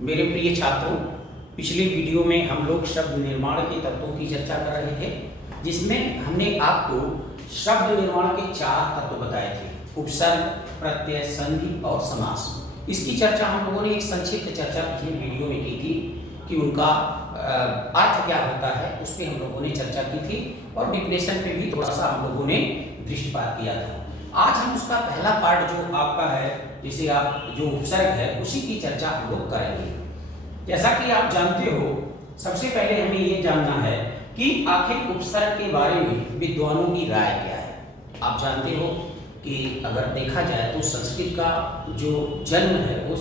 मेरे प्रिय छात्रों, पिछले वीडियो में हम लोग शब्द निर्माण के तत्वों की चर्चा कर रहे थे, जिसमें हमने आपको शब्द निर्माण के 4 तत्व बताए थे: उपसर्ग, प्रत्यय, संधि और समास। इसकी चर्चा हम लोगों ने एक संक्षिप्त चर्चा पिछले वीडियो में की थी कि उनका अर्थ क्या होता है, उस पर हम लोगों ने चर्चा की थी और डिफिनेशन पे भी थोड़ा सा हम लोगों ने दृष्टिपात किया था। आज हम उसका पहला पार्ट जो आपका है, जिसे आप जो उपसर्ग है, उसी की चर्चा हम लोग करेंगे। जैसा कि आप जानते हो, सबसे पहले हमें ये जानना है कि आखिर उपसर्ग के बारे में विद्वानों की राय क्या है। आप जानते हो कि अगर देखा जाए तो संस्कृत का जो जन्म है वो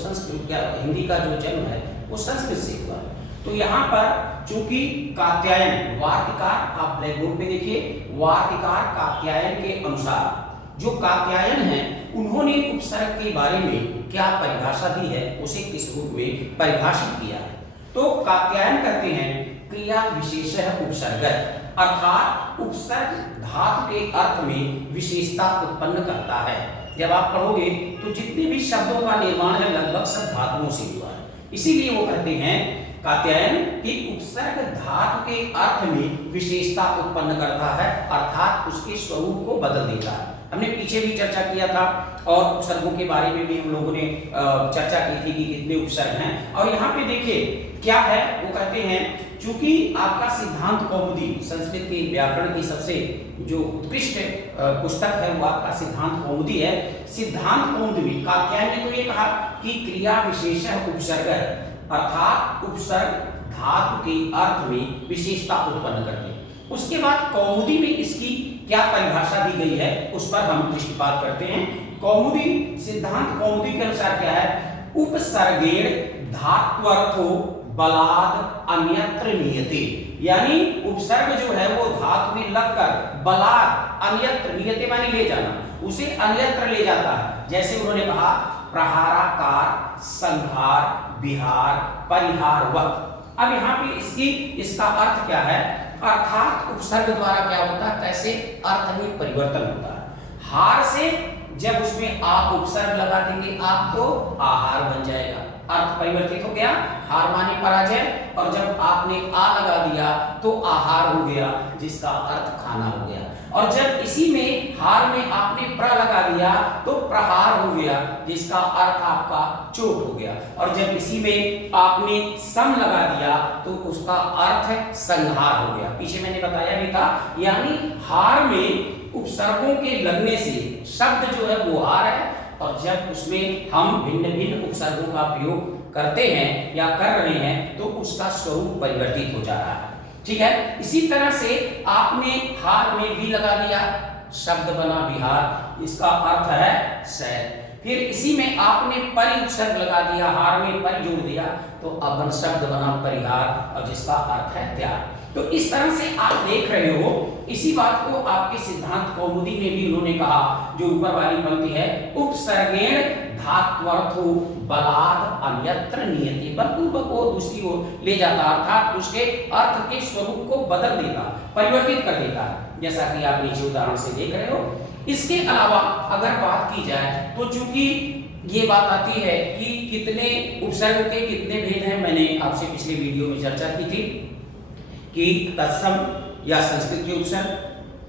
हिंदी का जो जन्म है वो संस्कृत से हुआ है। तो यहाँ पर चूंकि कात्यायन वार्तिकार, आप ब्लैक बोर्ड पे देखिए, वार्तिकार कात्यायन के अनुसार जो कात्यायन है उन्होंने उपसर्ग के बारे में क्या परिभाषा दी है, उसे किस रूप में परिभाषित किया है। तो कात्यायन कहते हैं क्रिया विशेषः उपसर्ग, अर्थात उपसर्ग धातु के अर्थ में विशेषता उत्पन्न करता है। जब आप पढ़ोगे तो जितने भी शब्दों का निर्माण है लगभग सब धातुओं से हुआ है। इसीलिए वो कहते हैं कात्यायन कि उपसर्ग धातु के अर्थ में विशेषता उत्पन्न करता है, अर्थात उसके स्वरूप को बदल देता है। हमने पीछे भी चर्चा किया था और उपसर्गों के बारे में भी हम लोगों ने चर्चा की थी कि कितने उपसर्ग हैं। और यहाँ पे देखिए क्या है, वो कहते हैं चूंकि आपका सिद्धांत कौमुदी संस्कृत के व्याकरण की सबसे जो उत्कृष्ट पुस्तक है वो आपका सिद्धांत कौमुदी है। सिद्धांत कौमुदी में कात्यायन ने तो ये कहा कि क्रिया विशेषः उपसर्ग, अर्थात उपसर्ग धातु के अर्थ में विशेषता उत्पन्न करते हैं। उसके बाद कौमुदी में इसकी क्या परिभाषा दी गई है उस पर हम दृष्टिपात करते हैं। कौमुदी सिद्धांत कौमुदी के अनुसार क्या है, उपसर्गेण धात्वर्थो बलाद अन्यत्र नियते, यानी उपसर्ग जो है वो धातु में लगकर बलाद अन्यत्र नियते माने ले जाना, उसे अन्यत्र ले जाता है। जैसे उन्होंने कहा प्रहाराकार, संहार, विहार, परिहार वक्त। अब यहाँ पे इसका अर्थ क्या है, अर्थात उपसर्ग द्वारा क्या होता है, कैसे अर्थ में परिवर्तन होता है। हार से जब उसमें आप उपसर्ग लगा देंगे आप तो आहार बन जाएगा, अर्थ परिवर्तित हो गया, हार माने पराजय, और जब आपने आ लगा दिया तो आहार हो गया जिसका अर्थ खाना हो गया। और जब इसी में हार में आपने प्र लगा दिया तो प्रहार हो गया जिसका अर्थ आपका चोट हो गया। और जब इसी में आपने सम लगा दिया तो उसका अर्थ संहार हो गया। पीछे मैंने बताया भी था, यानी हार में उपसर्गों के लगने से शब्द जो है वो हार है, और जब उसमें हम भिन्न भिन्न उपसर्गों का प्रयोग करते हैं या कर रहे हैं तो उसका स्वरूप परिवर्तित हो जा रहा है। ठीक है, इसी तरह से आपने हार में भी लगा दिया, शब्द बना बिहार, इसका अर्थ है सैर। फिर इसी में आपने परि उपसर्ग लगा दिया, हार में परि जोड़ दिया तो अपन शब्द बना परिहार, और जिसका अर्थ है त्याग। तो इस तरह से आप देख रहे हो, इसी बात को आपके सिद्धांत कौमुदी में भी उन्होंने कहा, जो ऊपर वाली पंक्ति है, उपसर्गेण धात्वर्थो बलाद अन्यत्र नियति, बलपूर्वक को दूसरी ओर ले जाता, अर्थात उसके अर्थ के स्वरूप को बदल देता, परिवर्तित कर देता है, जैसा कि आप नीचे उदाहरण से देख रहे हो। इसके अलावा अगर बात की जाए तो चूंकि ये बात आती है कि कितने उपसर्ग के कितने भेद हैं, मैंने आपसे पिछले वीडियो में चर्चा की थी कि तत्सम या संस्कृत के उपसर्ग,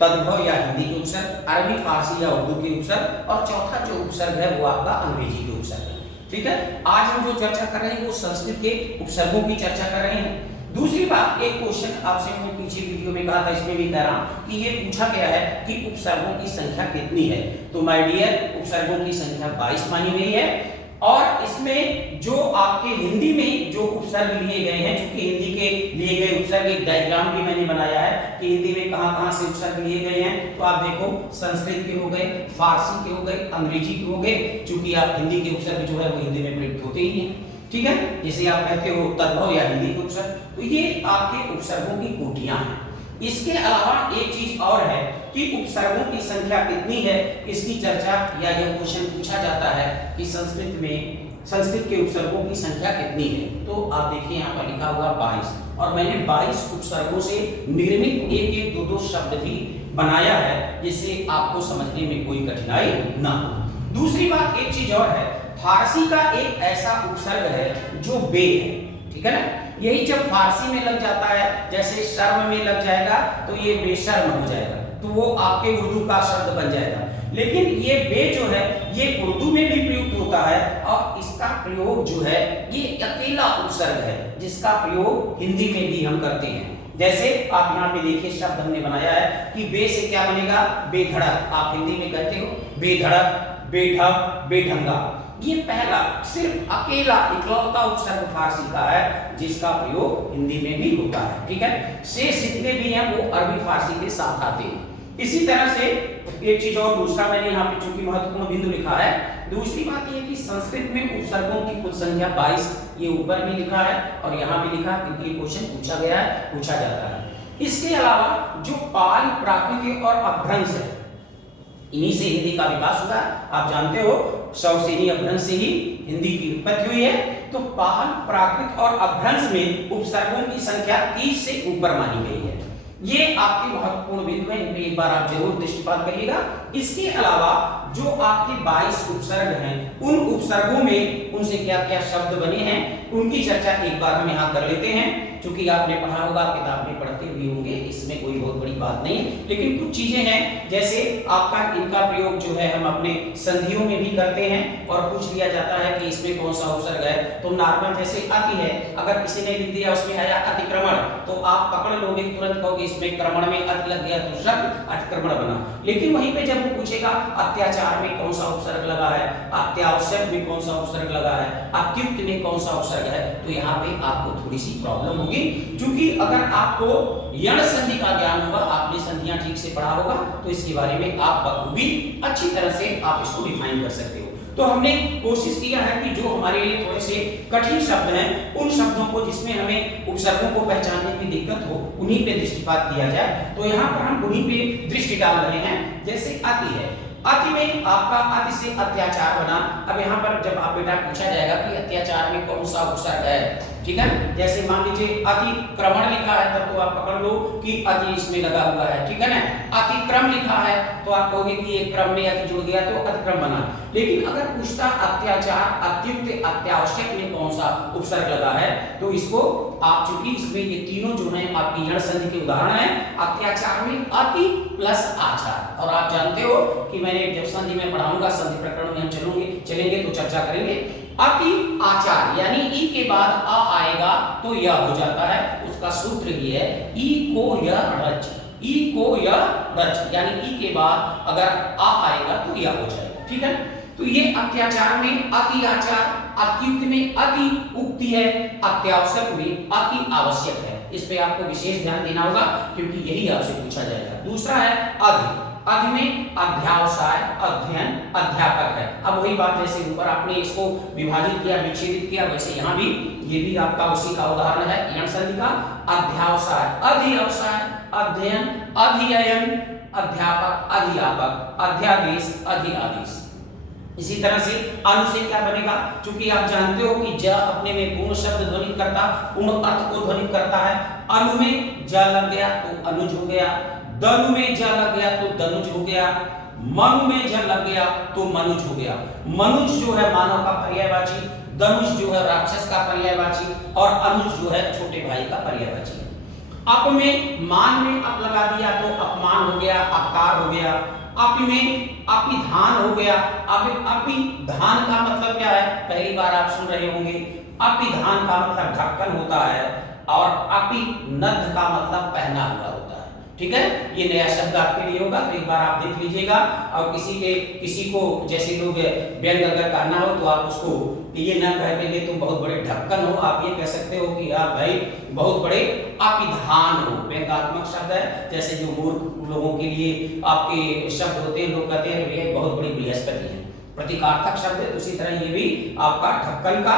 तद्भव या हिंदी के उपसर्ग, अरबी फारसी या उर्दू के उपसर्ग, और चौथा जो उपसर्ग है वो आपका अंग्रेजी के उपसर्ग है। ठीक है, आज हम जो चर्चा कर रहे हैं वो संस्कृत के उपसर्गों की चर्चा कर रहे हैं। दूसरी बात, एक क्वेश्चन आपसे मैंने पीछे वीडियो में कहा था, इसमें भी कह रहा हूं कि ये पूछा गया है कि उपसर्गों की संख्या कितनी है। तो माय डियर, उपसर्गों की संख्या 22 मानी गई है, और इसमें जो आपके हिंदी में जो उपसर्ग लिए गए हैं, क्योंकि हिंदी के लिए गए उपसर्ग एक डायग्राम भी मैंने बनाया है कि हिंदी में कहां-कहां से उपसर्ग लिए गए हैं। तो आप देखो, संस्कृत के हो गए, फारसी के हो गए, अंग्रेजी के हो गए, क्योंकि आप हिंदी के उपसर्ग जो है वो हिंदी में प्रयुक्त होते ही हैं। ठीक है, जैसे आप कहते हो तद्भव या हिंदी के उपसर्ग, तो ये आपके उपसर्गों की कोटियां हैं। इसके अलावा एक चीज और है कि उपसर्गों की संख्या कितनी है, इसकी चर्चा या यह क्वेश्चन पूछा जाता है कि संस्कृत के उपसर्गों की संख्या कितनी है। तो आप देखिए यहाँ पर लिखा हुआ 22, और मैंने 22 उपसर्गों से निर्मित एक एक दो शब्द भी बनाया है, जिससे आपको समझने में कोई कठिनाई ना हो। दूसरी बात एक चीज और है फारसी का एक ऐसा उपसर्ग है जो बे है, ठीक है ना। यही जब फारसी में लग जाता है, जैसे शर्म में लग जाएगा तो ये बेशर्म हो जाएगा, तो वो आपके उर्दू का शब्द बन जाएगा। लेकिन ये बे जो है ये उर्दू में भी प्रयुक्त होता है और इसका प्रयोग जो है ये अकेला उपसर्ग है जिसका प्रयोग हिंदी में भी हम करते हैं। जैसे आप यहाँ पे देखिए शब्द हमने बनाया है कि बे से क्या बनेगा, बेधड़क। आप हिंदी में कहते हो बेधड़क, बेढक, बेढंगा। ये पहला सिर्फ अकेला इकलौता उपसर्ग फारसी का है जिसका प्रयोग हिंदी में भी होता है, ठीक है। शेष जितने भी हैं वो अरबी फारसी के साथ आते हैं। इसी तरह से एक चीज और दूसरा मैंने यहाँ पे चूंकि महत्वपूर्ण बिंदु लिखा है, दूसरी बात ये कि संस्कृत में उपसर्गों की कुल संख्या 22, ये ऊपर भी लिखा है और यहाँ भी लिखा है क्योंकि ये क्वेश्चन पूछा गया है, पूछा जाता है। इसके अलावा जो पाल, प्राकृत और अपभ्रंश है, इन्हीं से हिंदी का विकास हुआ। आप जानते हो शवसेनी अपभ्रंश से ही हिंदी की उत्पत्ति हुई है। तो पाल, प्राकृत और अपभ्रंश में उपसर्गों की संख्या 30 से ऊपर मानी गई है। ये आपके महत्वपूर्ण बिंदु हैं, इन पे एक बार आप जरूर दृष्टिपात करिएगा। इसके अलावा जो आपके 22 उपसर्ग हैं, उन उपसर्गों में उनसे क्या क्या शब्द बने हैं उनकी चर्चा एक बार हम यहाँ कर लेते हैं। क्योंकि आपने पढ़ा होगा, किताब में पढ़ते हुए होंगे, इसमें कोई बहुत बड़ी बात नहीं है, लेकिन कुछ चीजें हैं जैसे आपका इनका प्रयोग जो है हम अपने संधियों में भी करते हैं और पूछ लिया जाता है कि इसमें कौन सा उपसर्ग है। तो नॉर्मल जैसे अति है, अगर किसी ने लिख दिया उसमें आया अतिक्रमण, तो आप पकड़ लोगे, तुरंत कहोगे इसमें क्रमण में अति लग गया तो शब्द अतिक्रमण बना। लेकिन वहीं पे जब वो पूछेगा अत्याचार में कौन सा उपसर्ग लगा है, अत्यावश्यक में कौन सा उपसर्ग लगा है, अत्युक्त में कौन सा उपसर्ग है, तो यहाँ पे आपको थोड़ी सी प्रॉब्लम होगी। क्योंकि अगर आपको यण संधि का ज्ञान होगा, आपने संधियां ठीक से पढ़ा होगा, तो इसके बारे में आप बखूबी अच्छी तरह से आप इसको डिफाइन कर सकते हो। तो हमने कोशिश किया है कि जो हमारे लिए थोड़े से कठिन शब्द हैं, उन शब्दों को जिसमें हमें उपसर्गों को पहचानने की दिक्कत हो, उन्हीं पे दृष्टिपात किया जाए। तो यहाँ पर हम उन्हीं पे दृष्टि डाल रहे हैं। जैसे अति है, अति में आपका अति से अत्याचार बना। अब यहाँ पर जब आप बेटा पूछा जाएगा कि अत्याचार में कौन सा उपसर्ग है, ठीक है, जैसे मान लीजिए अतिक्रमण लिखा है तब तो आप पकड़ लो कि अति इसमें लगा हुआ है, ठीक है ना। अतिक्रम लिखा है तो आप कहोगे कि ये क्रम में अति जुड़ गया तो अतिक्रम बना। लेकिन अगर पूछता अत्याचार, अत्युक्त, अत्यावश्यक में कौन सा उपसर्ग लगा है, तो इसको आप चूंकि इसमें ये तीनों जो हैं आपकी यण संधि के उदाहरण हैं। अत्याचार में अति प्लस आचार, और आप जानते हो कि मैंने जब संधि में पढ़ाऊंगा, संधि प्रकरण में हम चलेंगे तो चर्चा करेंगे। अति आचार यानी ई के बाद अ आएगा तो यह हो जाता है, उसका सूत्र ये है ई को य रच, ई को य रच, यानी ई के बाद अगर आ आएगा तो यह हो जाएगा, ठीक है। तो ये अत्याचार में अति आचार, अत्युक्त में अति उक्ति है, अत्यावश्यक में अति आवश्यक है। इस पे आपको विशेष ध्यान देना होगा क्योंकि यही आपसे पूछा जाएगा। दूसरा है अधि, अधि में अध्यावसाय, अध्ययन, अध्यापक है। अब वही बात जैसे ऊपर आपने इसको विभाजित किया, विच्छेदित किया, वैसे यहाँ भी ये भी आपका उसी का उदाहरण है यण संधि का। अध्यावसाय, अधिअवसाय, अध्ययन, अध्ययन, अध्यापक, अध्यापक, अध्यादेश, अधिआदेश। इसी तरह से अनु से क्या बनेगा, क्योंकि आप जानते हो कि ज अपने में पूर्ण शब्द ध्वनित करता, पूर्ण अर्थ को ध्वनित करता है। अनु में ज लग गया तो अनुज हो गया, दनु में ज लग गया तो दनुज हो गया, मनु में ज लग गया तो मनुज हो गया। मनुज जो है मानव का पर्यायवाची, दनुज जो है राक्षस का पर्यायवाची, और अनुज जो है छोटे भाई का पर्यायवाची। अप में मान में अप लगा दिया तो अपमान हो गया, अपकार हो गया। अपि में अपिधान हो गया। अपिधान का मतलब क्या है, पहली बार आप सुन रहे होंगे। अपिधान का मतलब ढक्कन होता है और अपिनद्ध का मतलब पहना हुआ होता है, ठीक है। ये नया शब्द आपके लिए होगा तो एक बार आप देख लीजिएगा। और किसी को जैसे लोग व्यंग अगर कहना हो तो आप उसको ये ना कह के तुम बहुत बड़े ढक्कन हो, आप ये कह सकते हो कि आप भाई बहुत बड़े अपिधान हो। व्यंग्यात्मक शब्द है, जैसे जो मूर्ख लोगों के लिए आपके शब्द होते हैं, लोग कहते हैं ये बहुत बड़ी बृहस्पति है, प्रतीकार्थक शब्द है। उसी तरह ये भी आपका ढक्कन का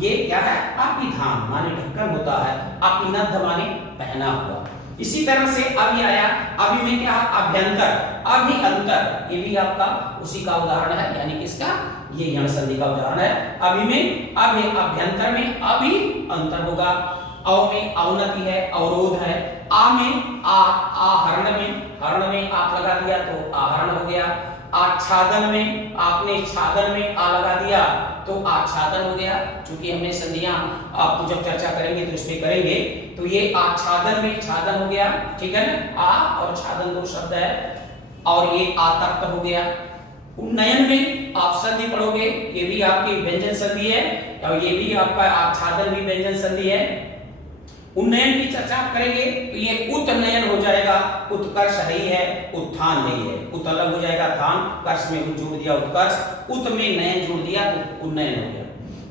ये क्या है, अपिधान माने ढक्कन होता है, अपिनद्ध माने पहना हुआ। इसी तरह से अभी आया, अभी में क्या है, अभ्यंतर, अभिअंतर, ये भी आपका उसी का उदाहरण है, यानी किसका, ये यण संधि का उदाहरण है। अभी में अभि, अभ्यंतर में अभी अंतर होगा। अव में अवनति है, अवरोध है। आ में आहरण में, हरण में आप लगा दिया तो आहरण हो गया। आच्छादन में आपने छादन में आ लगा दिया तो आच्छादन हो गया। चूंकि हमने संधियां आपको जब चर्चा करेंगे तो इसमें करेंगे, तो ये आच्छादन में छादन हो गया, ठीक है ना। आ और छादन दो शब्द है, और ये आतप्त हो गया। उन्नयन में आप संधि पढ़ोगे, ये भी आपकी व्यंजन संधि है, और ये भी आपका आच्छादन भी व्यंजन संधि है। उन्नयन की चर्चा करेंगे तो ये उत्नयन हो जाएगा, उत्कर्ष ही है, उत्थान नहीं है। उत अलग हो जाएगा, थान, कर्ष में उत जोड़ दिया उत्कर्ष, उत में नयन जोड़ दिया तो उन्नयन हो गया।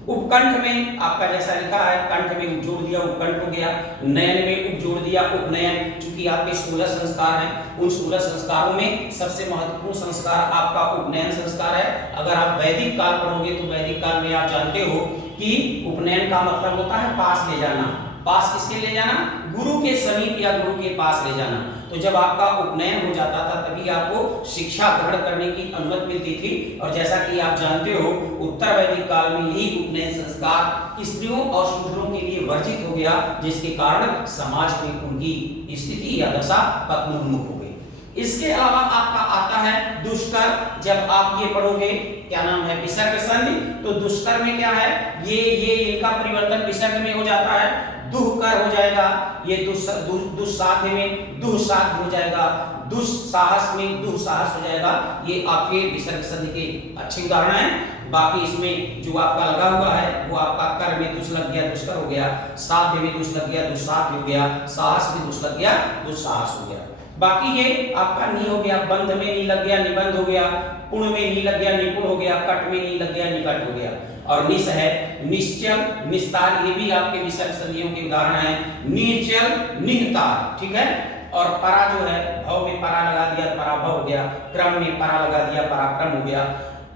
उपकंठ में आपका जैसा लिखा है, कंठ में उप जोड़ दिया उपकंठ हो गया, नयन में उप जोड़ दिया उपनयन। चूंकि आपके 16 संस्कार हैं, उन 16 संस्कारों में सबसे महत्वपूर्ण संस्कार आपका उपनयन संस्कार है। अगर आप वैदिक काल पढ़ोगे तो वैदिक काल में आप जानते हो कि उपनयन का मतलब होता है पास ले जाना। पास किसके ले जाना? गुरु के समीप या गुरु के पास ले जाना। तो जब आपका उपनयन हो जाता था तभी आपको शिक्षा ग्रहण करने की अनुमति मिलती थी। और जैसा कि आप जानते हो उत्तर वैदिक काल में यही उपनयन संस्कार स्त्रियों और शूद्रों के लिए वर्जित हो गया, जिसके कारण समाज में उनकी स्थिति या दशा पतनोन्मुख हो गई। इसके अलावा आपका आता है दुष्कर। जब आप ये पढ़ोगे, क्या नाम है, विसर्ग संधि, तो दुष्कर में क्या है, ये इनका परिवर्तन विसर्ग में हो जाता है, दुहकर हो जाएगा। ये दुस्साध्य में दुस्साध्य हो जाएगा, दुस्साहस में दुस्साहस हो जाएगा। ये आपके विसर्ग संधि के अच्छे उदाहरण हैं। बाकी इसमें जो आपका लगा हुआ है वो आपका कर में दुस लग गया, दुष्कर हो गया, साध्य में दुस लग गया, दुस्साध्य हो गया, साहस में दुस लग गया, दुस्साहस हो गया। बाकी ये आपका नी हो गया, बंध में नी लग गया, निबंध हो गया, पुण में नी लग गया, निपुण हो गया, कट में नी लग गया, निकट हो गया। और निस है निश्चल, निस्तार, ये भी आपके विसर्ग संधियों के उदाहरण हैं। निश्चल, निहतार, ठीक है। और परा जो है, भव में परा लगा दिया, पराभव हो गया, क्रम में परा लगा दिया, पराक्रम हो गया,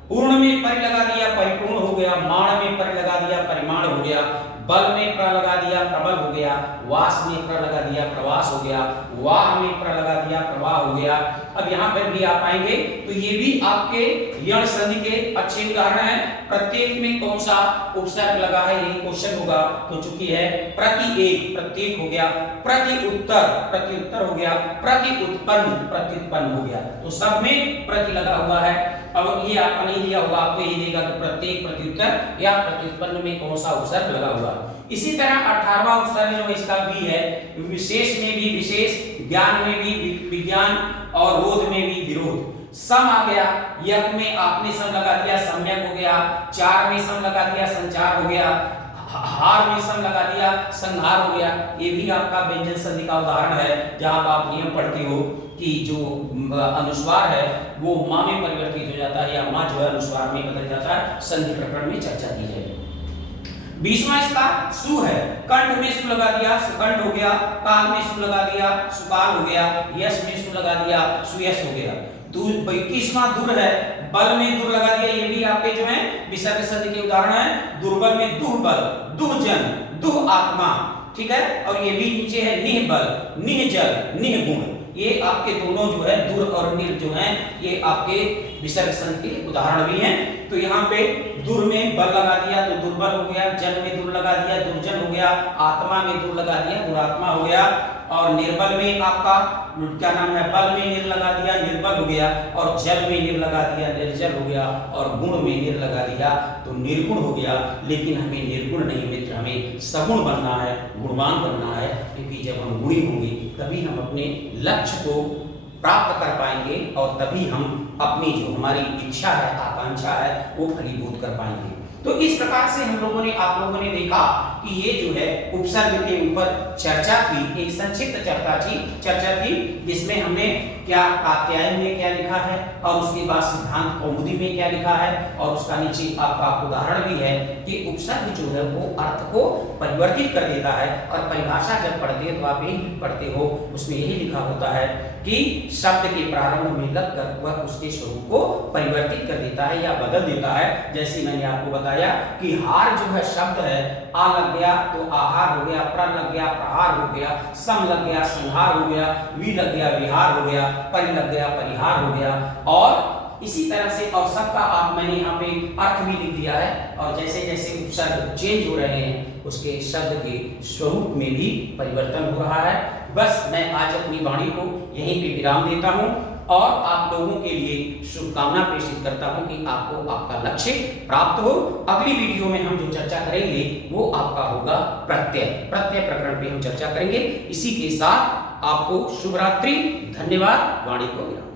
पूर्ण में परि लगा दिया, परिपूर्ण हो गया, माण में परि लगा दिया, परिमाण हो गया, बल में प्र लगा दिया, प्रबल हो गया, वास में प्र लगा दिया, प्रवास हो गया, वाह में प्र लगा दिया, प्रवाह हो गया। अब यहाँ पर भी आप आएंगे तो ये भी आपके यण संधि के अच्छे उदाहरण हैं। प्रत्येक में कौन सा उपसर्ग लगा है, यही क्वेश्चन होगा। तो चूंकि है प्रति एक, प्रत्येक हो गया, प्रति उत्तर हो गया, प्रति उत्पन्न हो गया। तो सब में प्रति लगा हुआ है। अब ये आपका नहीं दिया होगा, आपको यही देगा कि प्रत्येक, प्रत्युत्तर या प्रत्युत्पन्न में कौन सा उपसर्ग लगा हुआ। इसी तरह 18वां उपसर्ग जो इसका भी है, विशेष में भी विशेष, ज्ञान में भी विज्ञान, और रोध में भी विरोध। सम आ गया, यज्ञ में आपने सम लगा दिया, सम्यक हो गया, चार में सम लगा दिया, संचार हो गया, हार में सम लगा दिया, संहार हो गया। ये भी आपका व्यंजन संधि का उदाहरण है, जहां आप नियम पढ़ते हो कि जो अनुस्वार है वो मां में परिवर्तित हो जाता है, या मां जो है अनुस्वार में बदल जाता है। संधि प्रकरण में चर्चा की जाएगी। 20वां इसका सु है, कंठ में सु लगा दिया, सुकंठ हो गया, काल में सु लगा दिया, सुकाल हो गया, यश में सु लगा दिया, सुयश हो गया। 21वां दुर है, बल में दुर लगा दिया, ये भी आपके जो है विसर्ग संधि के उदाहरण है। दुर्बल में दुर्बल, दुर्जन, दुह आत्मा, ठीक है। और ये भी नीचे है निहबल, निहजल, निहगुण। ये आपके दोनों जो है दुर और निर जो हैं, ये आपके विसर्ग संधि के उदाहरण भी हैं। तो यहाँ पे दुर में बल लगा दिया तो दुर्बल हो गया, जल में दुर लगा दिया, दुर्जन हो गया, आत्मा में दुर लगा दिया, दुरात्मा हो गया। और निर्बल में आपका क्या नाम है, बल में निर लगा दिया, निर्बल हो गया, और जल में निर लगा दिया, निर्जल हो गया, और गुण में निर लगा दिया तो निर्गुण हो गया। लेकिन हमें निर्गुण नहीं मित्र, हमें सगुण बनना है, गुणवान बनना है, क्योंकि जब हम गुणी होंगे तभी हम अपने लक्ष्य को प्राप्त कर पाएंगे, और तभी हम अपनी जो हमारी इच्छा है, आकांक्षा है, वो फलीभूत कर पाएंगे। तो इस प्रकार से हम लोगों ने, आप लोगों ने देखा कि ये जो है उपसर्ग के ऊपर चर्चा थी, एक संक्षिप्त चर्चा थी, जिसमें हमने क्या कात्यायन में क्या लिखा है, और उसके बाद सिद्धांत कौमुदी में क्या लिखा है, और उसका नीचे आपका उदाहरण भी है कि उपसर्ग जो है वो अर्थ को परिवर्तित कर देता है। और परिभाषा जब पढ़ते हो तो आप यही पढ़ते हो, उसमें यही लिखा होता है कि शब्द के प्रारंभ में लगकर वह उसके स्वरूप को परिवर्तित कर देता है या बदल देता है। जैसे मैंने आपको बताया कि हार जो है शब्द है, आ लग गया तो आहार हो गया, प्र लग गया प्रहार हो गया, सम लग गया संहार हो गया, वी लग गया विहार हो गया, परि लग गया परिहार हो गया। और इसी तरह से और सबका आप मैंने यहाँ पे अर्थ भी लिख दिया है। और जैसे जैसे उपसर्ग चेंज हो रहे हैं उसके शब्द के स्वरूप में भी परिवर्तन हो रहा है। बस मैं आज अपनी वाणी को यहीं पे विराम देता हूँ। और आप लोगों के लिए शुभकामना प्रेषित करता हूं कि आपको आपका लक्ष्य प्राप्त हो। अगली वीडियो में हम जो चर्चा करेंगे वो आपका होगा प्रत्यय प्रकरण पे हम चर्चा करेंगे। इसी के साथ आपको शुभ रात्रि। धन्यवाद। वाणी को विराम।